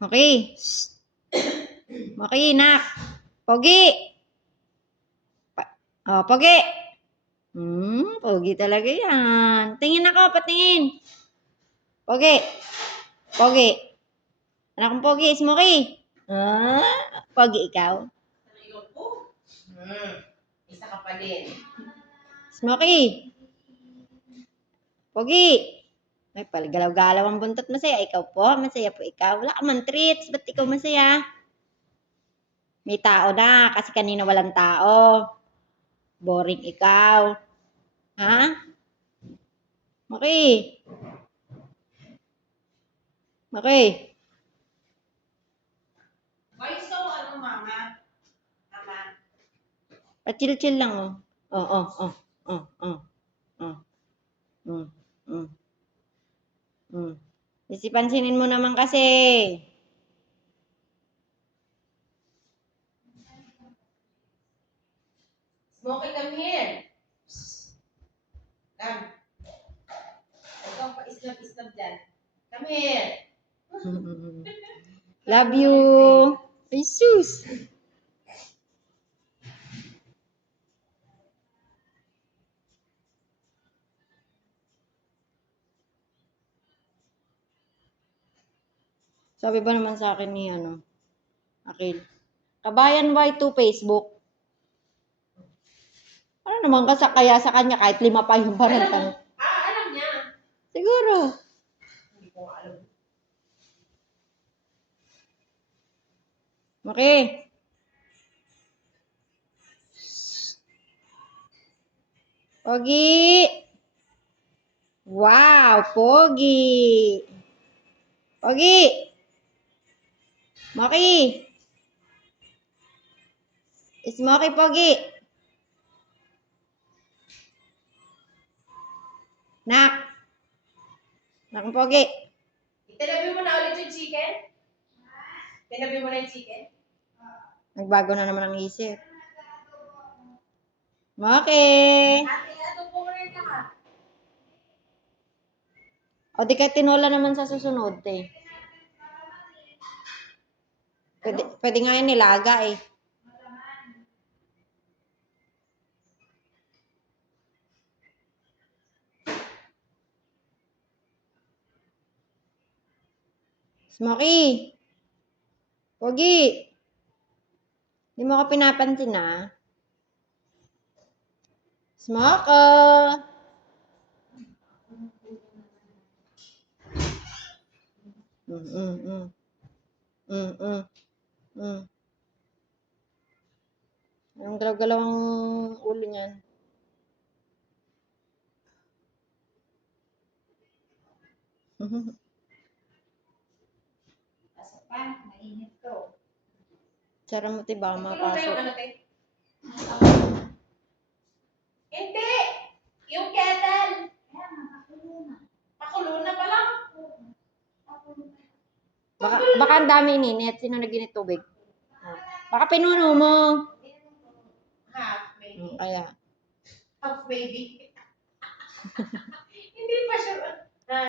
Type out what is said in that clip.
Okay. Okay, nak. Pogi. Pogi. Pogi talaga yan. Tingin ako, patingin. Pogi. Pogi. Anak kong pogi, Smokey. Pogi ikaw. Isa ka pa din. Smokey. Pogi. Ay, paligalaw-galaw ang buntot, masaya. Ikaw po, masaya po ikaw. Wala ka man treats, ba't ikaw masaya? May tao na, kasi kanina walang tao. Boring ikaw. Ha? Okay. Okay. Why so, mama? Mama? Chill-chill lang, oh. Isipansinin mo naman kasi. Smokey, come here. Come. Ikaw pa islap-islap dyan. Come here. Love you. Ay, sus. Sabi ba naman sa akin ni Akil, Kabayan Y2 Facebook. Ano naman kaya sa kanya kahit 5 pa yung barantang. Alam niya. Siguro. Hindi ko alam. Okay. Pogi. Wow, Pogi. Pogi. Moki. Smokey, Pogi. Nak. Nak ang Pogi. Tinabi mo na ulit yung chicken? Tinabi mo na yung chicken? Nagbago na naman ang isip. Moki. Ate, ato po rin na. O di ka tinola naman sa susunod, eh. Pwede nga yun nilaga, eh. Smokey. Pogi. Hindi mo ako pinapansin, ah. Smokey. Ang galaw-galaw ang ulo niyan. Pasok pa, mainit to. Sara mo, te, baka mapasok. Hindi! Yung kettle! Pakulo na pa lang. Baka ang dami ininit. Sino naginit tubig? Baka pinuno mo. Half, maybe. Kaya. Half, maybe. Hindi pa sure.